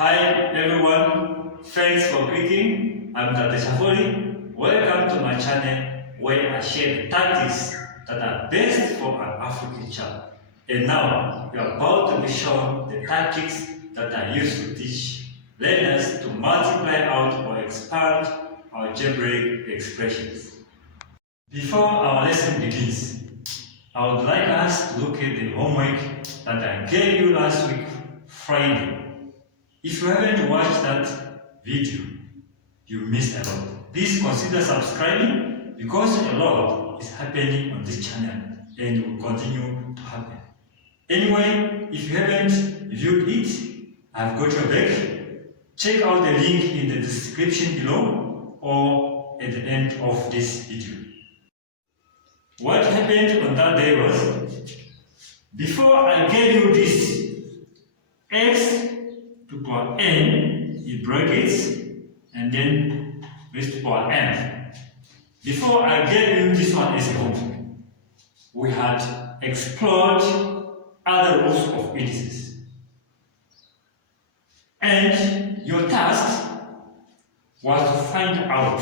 Hi everyone, thanks for clicking. I'm Dr. Shafoli. Welcome to my channel where I share the tactics that are best for an African child. And now we are about to be shown the tactics that are used to teach learners to multiply out or expand algebraic expressions. Before our lesson begins, I would like us to look at the homework that I gave you last week, Friday. If you haven't watched that video, you missed a lot. Please consider subscribing because a lot is happening on this channel and will continue to happen. Anyway, if you haven't viewed it, I've got your back. Check out the link in the description below or at the end of this video. What happened on that day was, before I gave you this x to power n in brackets and then raised to power n. Before I gave you this one as a homework, we had explored other rules of indices. And your task was to find out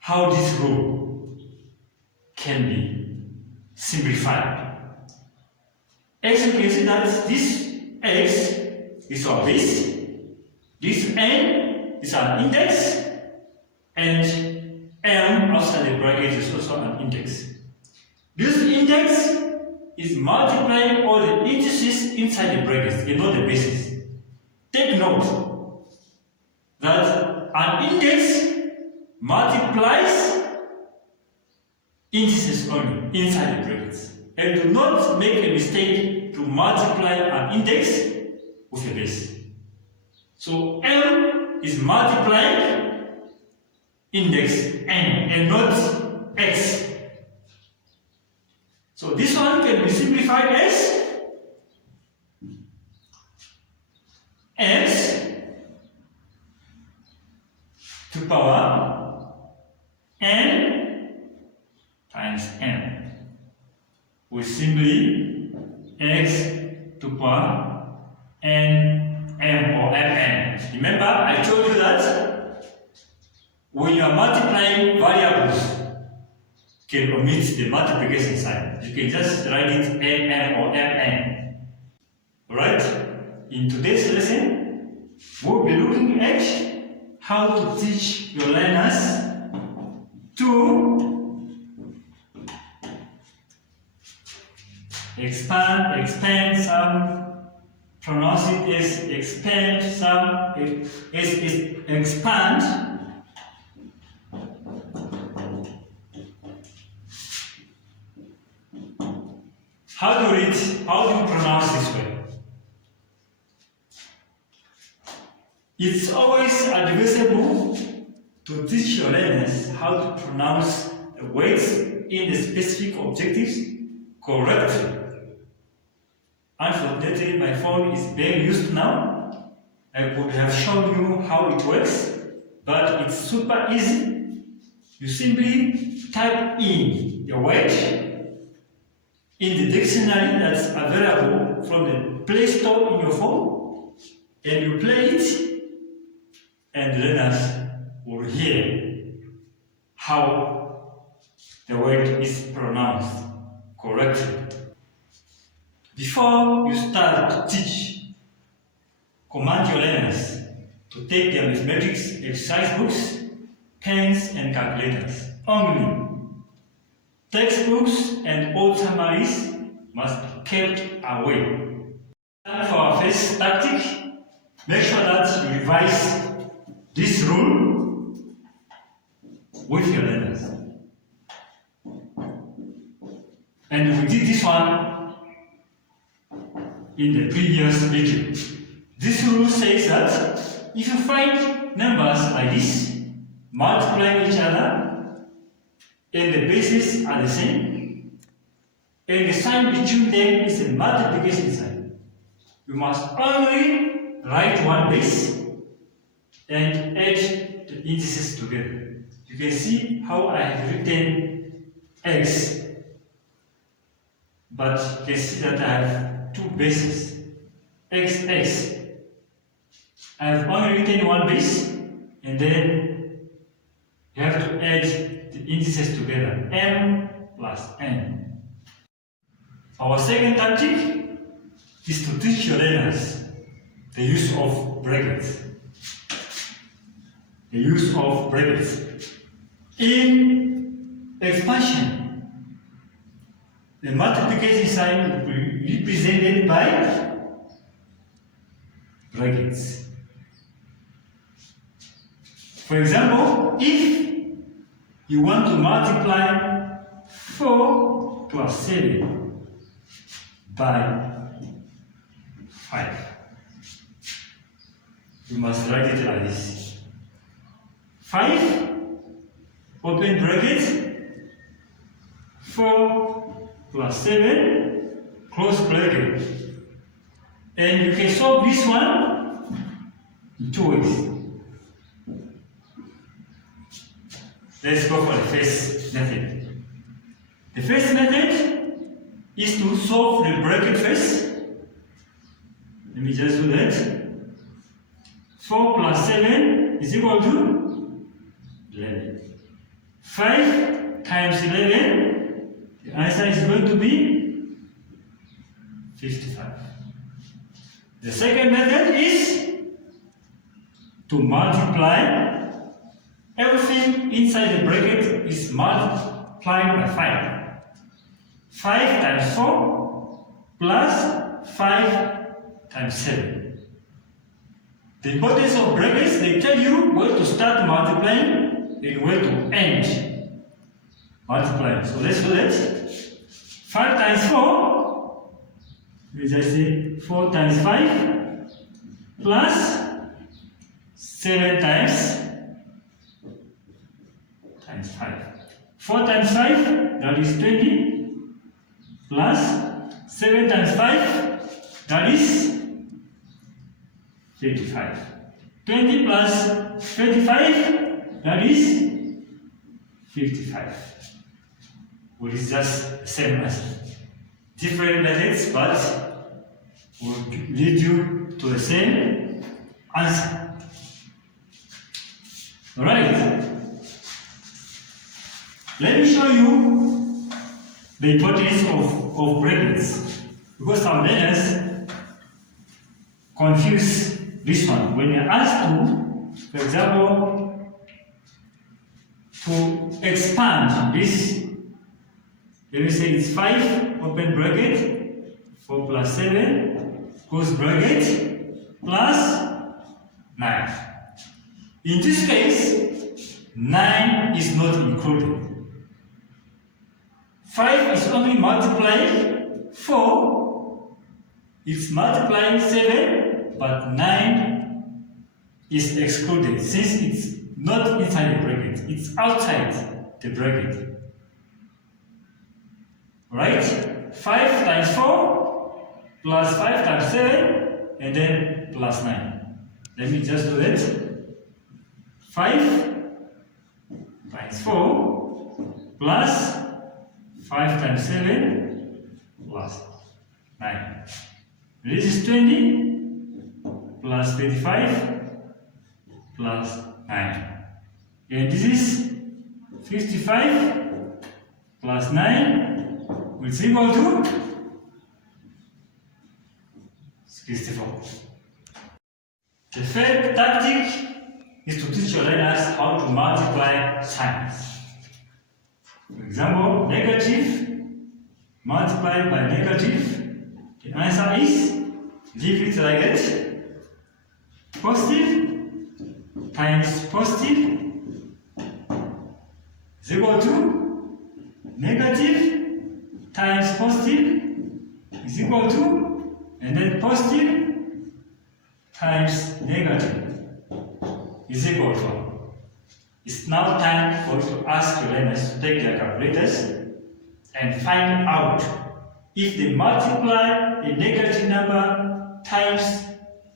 how this rule can be simplified. As you can see that this x is our base, this n is an index, and m outside the bracket is also an index. This index is multiplying all the indices inside the brackets and not the bases. Take note that an index multiplies indices only inside the brackets. And do not make a mistake to multiply an index with a base. So m is multiplying index n and not x. So this one can be simplified as x to power n times n, with simply x to power n m or mn. Remember, I told you that when you are multiplying variables, you can omit the multiplication sign. You can just write it nm or mn. Alright? In today's lesson, we'll be looking at how to teach your learners to expand some, pronounce it as expand some, as expand. How do you pronounce this way? It's always advisable to teach your learners how to pronounce the words in the specific objectives correctly. Unfortunately, my phone is being used now. I could have shown you how it works, but it's super easy. You simply type in the word in the dictionary that's available from the Play Store in your phone, and you play it, and the learners will hear how the word is pronounced correctly. Before you start to teach, command your learners to take their mathematics exercise books, pens, and calculators only. Textbooks and old summaries must be kept away. And for our first tactic, make sure that you revise this rule with your learners. And we did this one in the previous video. This rule says that if you find numbers like this multiplying each other and the bases are the same, and the sign between them is a multiplication sign, you must only write one base and add the indices together. You can see how I have written x, but you can see that I have two bases, xx only written one base, and then you have to add the indices together, m plus n. Our second tactic is to teach your learners the use of brackets. The use of brackets. In expansion, the multiplication sign will be represented by brackets. For example, if you want to multiply 4 plus 7 by 5, you must write it like this. 5, open bracket, 4 plus 7, close bracket. And you can solve this one in two ways. Let's go for the first method. The first method is to solve the bracket first. Let me just do that. 4 plus 7 is equal to 11. 5 times 11, the answer is going to be 55. The second method is to multiply. Everything inside the bracket is multiplied by 5. 5 times 4 plus 5 times 7. The importance of brackets, they tell you where to start multiplying and where to end multiplying. So let's do that. 5 times 4, we just say 4 times 5 plus 7 times 5. 4 times 5, that is 20, plus 7 times 5, that is 35. 20 plus 35, that is 55. Which is just the same as different methods, but will lead you to the same answer. Alright. Let me show you the importance of brackets, because some learners confuse this one. When you're asked to, for example, to expand this, let me say it's 5, open bracket, 4 plus 7, close bracket, plus 9. In this case, 9 is not included. 5 is only multiplying 4, it's multiplying 7, but 9 is excluded since it's not inside the bracket, it's outside the bracket. Right? 5 times 4 plus 5 times 7 and then plus 9. Let me just do it. 5 times 4 plus 5 times 7 plus 9. This is 20 plus 25 plus 9. And this is 55 plus 9, which is equal to 64. The third tactic is to teach your learners how to multiply signs. For example, negative multiplied by negative, the answer is, leave it like that, positive times positive is equal to negative times positive is equal to, and then positive times negative is equal to. It's now time for you to ask your learners to take their calculators and find out if they multiply a negative number times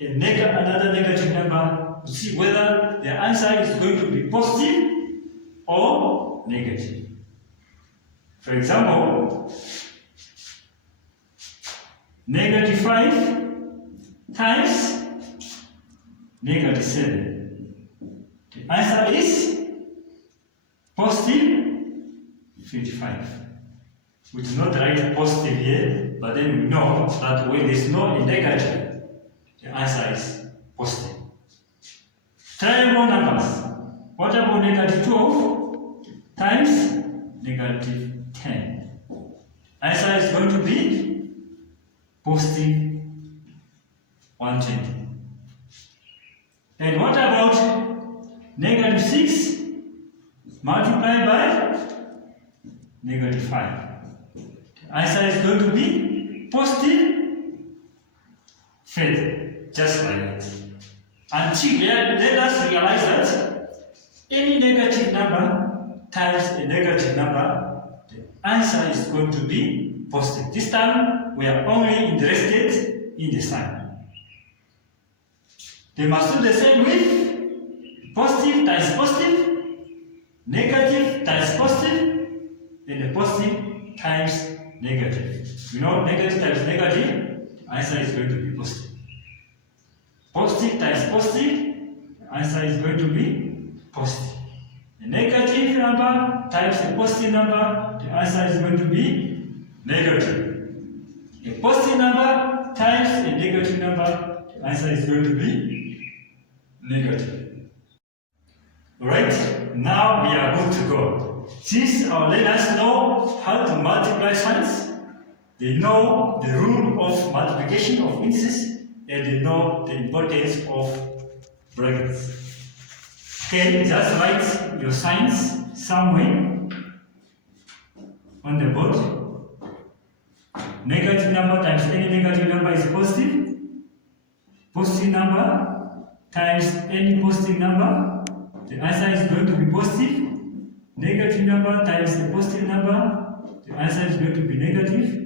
another negative number to see whether the answer is going to be positive or negative. For example, negative 5 times negative 7. The answer is positive 55. We do not write positive here, but then we know that when there is no negative, the answer is positive. Triangle numbers. What about negative 12 times negative 10? Answer is going to be positive 120. And what about negative 6 multiplied by negative 5? The answer is going to be positive 30, just like that. Until let us realize that any negative number times a negative number, the answer is going to be positive. This time we are only interested in the sign. They must do the same with positive times positive, negative times positive, and the positive times negative. You know, negative times negative, the answer is going to be positive. Positive times positive, the answer is going to be positive. A negative number times a positive number, the answer is going to be negative. A positive number times a negative number, the answer is going to be negative. Alright, now we are good to go. Since our learners know how to multiply signs, they know the rule of multiplication of indices, and they know the importance of brackets. Okay, just write your signs somewhere on the board. Negative number times any negative number is positive. Positive number times any positive number, the answer is going to be positive. Negative number times a positive number, the answer is going to be negative.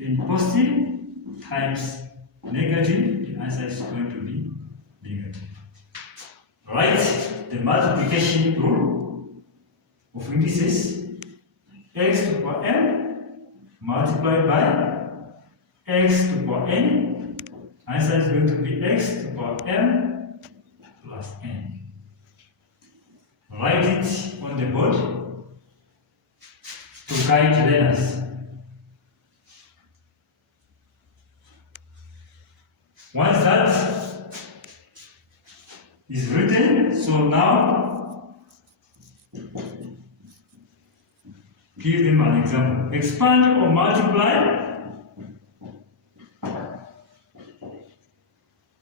And positive times negative, the answer is going to be negative. Write the multiplication rule of indices. X to the power m multiplied by x to the power n. Answer is going to be x to the power m plus n. Write it on the board to guide learners. Once that is written, so now give them an example. Expand or multiply.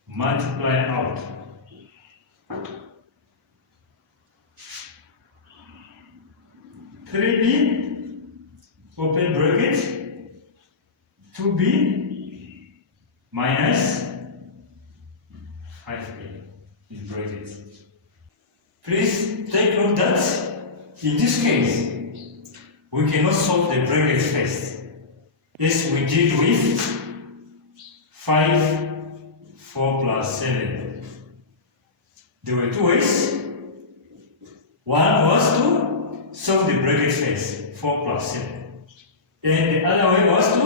Multiply out. Three b open bracket 2b minus 5a in brackets. Please take note that in this case we cannot solve the brackets first, as we did with 5, 4 plus 7. There were two ways. One was to solve the brackets first, 4 plus 7. And the other way was to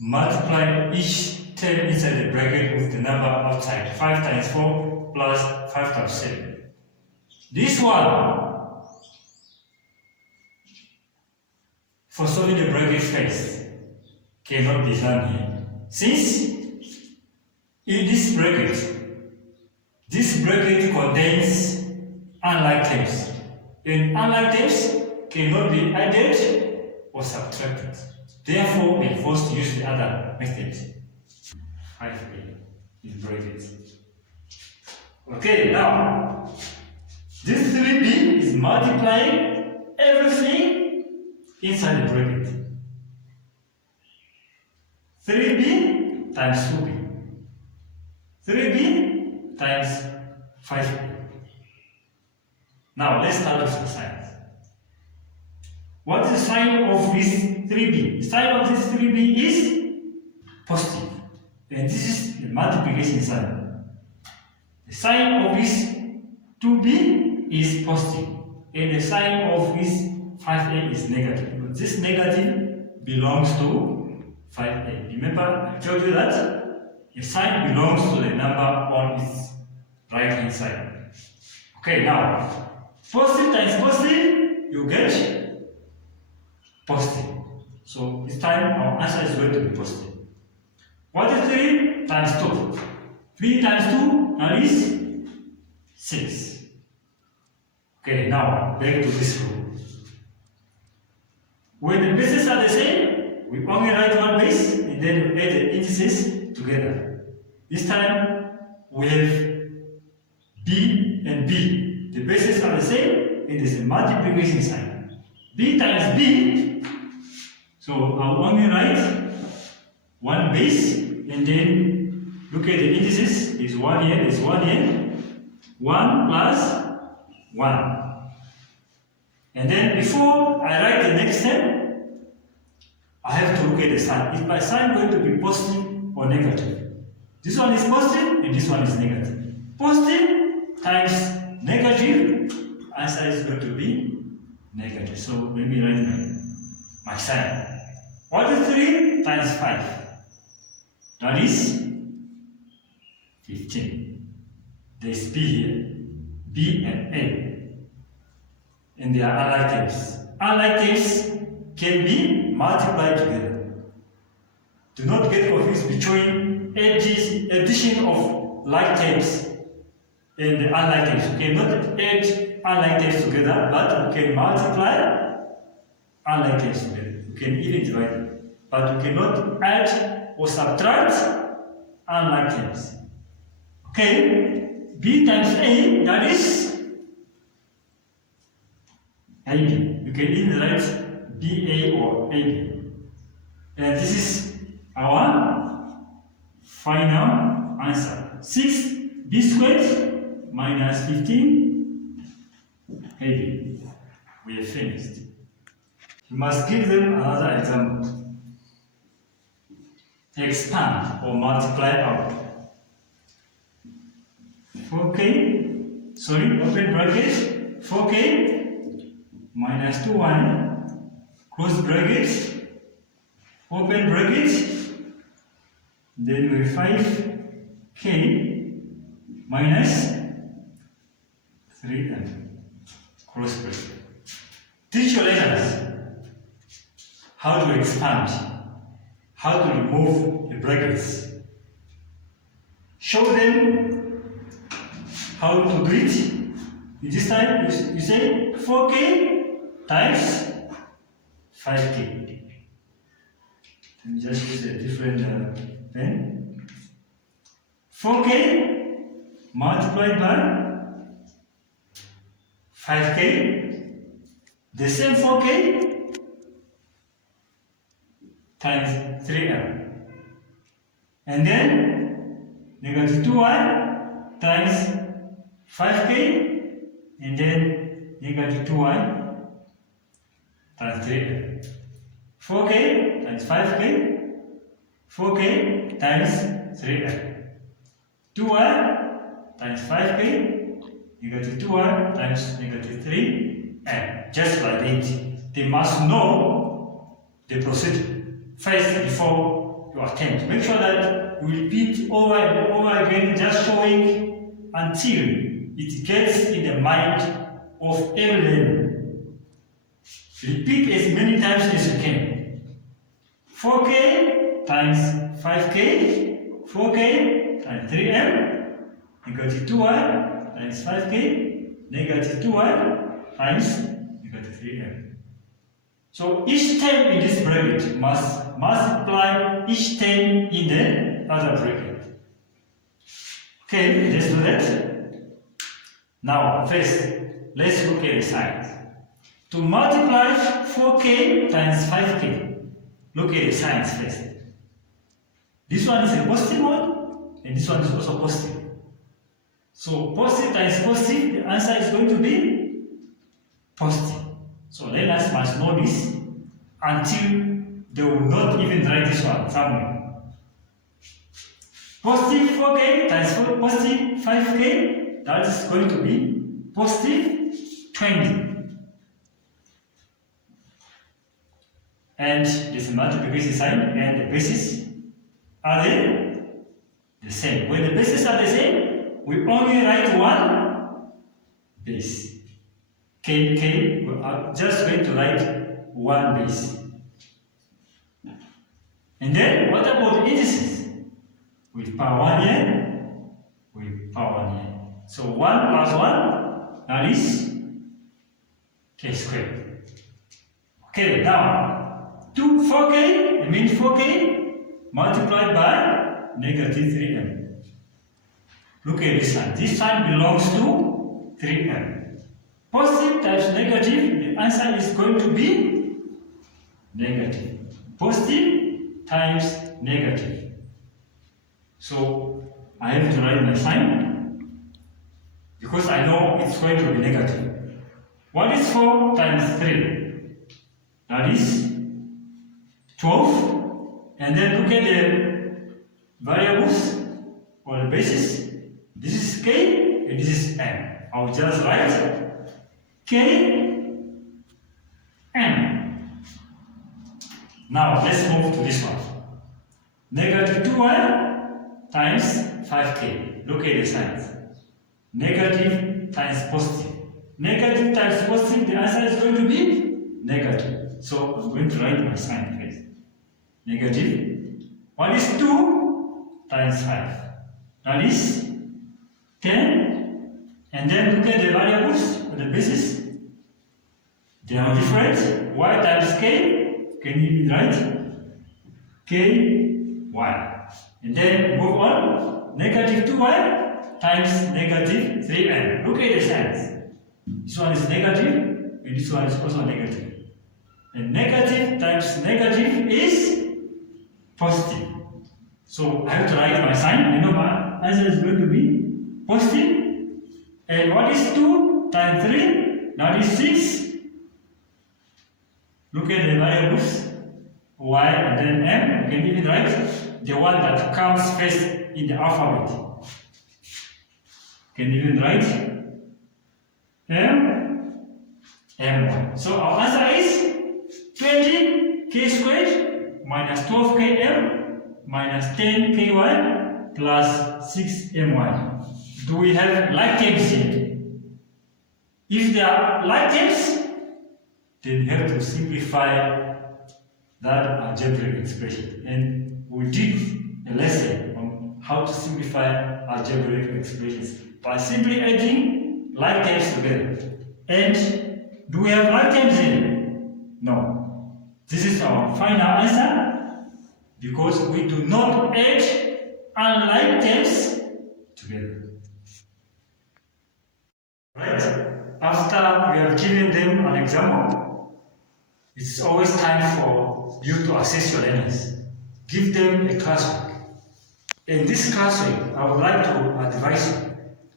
multiply each term inside the bracket with the number outside. 5 times 4 plus 5 times 7. This one, for solving the bracket first, cannot be done here. Since in this bracket contains unlike terms. And unlike terms cannot be added or subtracted. Therefore, we are forced to use the other method. 5a in brackets. Okay, now this 3b is multiplying everything inside the bracket. 3b times 2b. 3b times 5b. Now let's start with the signs. What is the sign of this 3b? The sign of this 3b is positive. And this is the multiplication sign. The sign of this 2b is positive. And the sign of this 5a is negative. But this negative belongs to 5a. Remember, I told you that the sign belongs to the number on minus sign. Okay, now positive times positive, you get positive. So this time our answer is going to be positive. What is 3 times 2? 3 times 2, that is 6. Okay, now back to this rule. When the bases are the same, we only write one base and then we add the indices together. This time we have B and B. The bases are the same, it is a multiplication sign. B times B, so I'll only write one base and then look at the indices. Is 1 here, is 1 here. 1 plus 1. And then before I write the next step, I have to look at the sign. Is my sign going to be positive or negative? This one is positive and this one is negative. Positive times negative, answer is going to be negative. So let me write my sign. What is 3 times 5? That is 15. There is B here, B and A. And they are allied terms. Allied terms can be multiplied together. Do not get confused between addition of like terms and the unlike terms. You cannot add unlike terms together, but you can multiply unlike terms together. You can even divide them, but you cannot add or subtract unlike terms. Okay, B times A, that is AB. You can even write BA or AB. And this is our final answer. 6B squared minus 15 AB. We have finished. You must give them another example. Expand or multiply out. 4k, open bracket, 4k minus 2y, close bracket, open bracket, then we have 5k minus 3m, close bracket. Teach your learners how to expand, how to remove the brackets. Show them how to do it. This time you say 4k times 5k. Let me just use a different pen. 4k multiplied by 5k, the same 4k times 3m. And then negative 2y times 5k, and then negative 2y times 3m. 4k times 5k, 4k times 3m. 2y times 5k, negative 2y times negative 3m. Just like it. They must know the procedure first before you attempt. Make sure that you repeat over and over again, just showing until it gets in the mind of every learner. Repeat as many times as you can. 4k times 5k, 4k times 3m, negative 2y times 5k, negative 2y times negative 3m. So each term in this bracket must multiply each term in the other bracket. Okay, let's do that. Now, first, let's look at the signs. To multiply 4k times 5k, look at the signs first. This one is a positive one, and this one is also positive. So, positive times positive, the answer is going to be positive. So, learners must know this until they will not even write this one somewhere. Positive 4k times positive 5k, that is going to be positive 20. And this multiplication sign and the bases are the same. When the bases are the same, we only write one base. K, we are just going to write one base. And then what about indices? With power 1 here, with power 1 here. So 1 plus 1, that is k squared. Okay, now 4k, it means 4k multiplied by negative 3m. Look at this sign. This sign belongs to 3m. Positive times negative, the answer is going to be negative. Positive times negative. So I have to write my sign because I know it's going to be negative. What is 4 times 3? That is 12. And then look at the variables or the basis. This is k and this is m. I'll just write k m. Now let's move to this one. Negative 2y times 5k. Look at the signs. Negative times positive. Negative times positive, the answer is going to be negative. So I'm going to write my sign first. Negative. What is 2 times 5? That is 10. And then look at the variables or the basis. They are different. Y times k. Can you write? K, y. And then move on. Negative 2y times negative 3n. Look at the signs. This one is negative, and this one is also negative. And negative times negative is positive. So I have to write my sign. I know my answer is going to be positive. And what is 2 times 3? That is 6. Look at the variables. Y and then m. You can even write the one that comes first in the alphabet. You can even write m1. So our answer is 20k squared minus 12km minus 10ky plus 6my. Do we have like terms here? If there are like terms, then you have to simplify that algebraic expression. And we did a lesson on how to simplify algebraic expressions by simply adding like terms together. And do we have like terms here? No. This is our final answer because we do not add unlike terms together. Right? After we have given them an example, it's always time for you to assess your learners. Give them a classwork. In this classwork, I would like to advise you,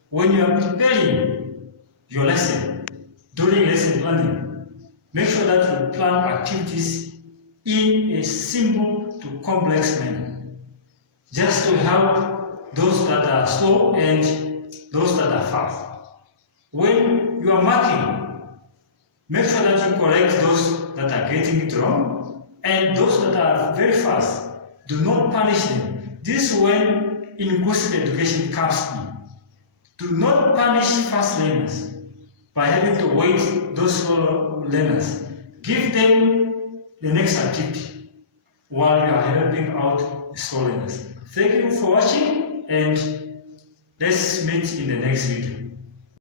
when you are preparing your lesson, during lesson planning, make sure that you plan activities in a simple to complex manner, just to help those that are slow and those that are fast. When you are marking, make sure that you correct those that are getting it wrong, and those that are very fast, do not punish them. This is when inclusive education comes in. Do not punish fast learners by having to wait those slow learners. Give them the next activity while you are helping out the slow learners. Thank you for watching, and let's meet in the next video.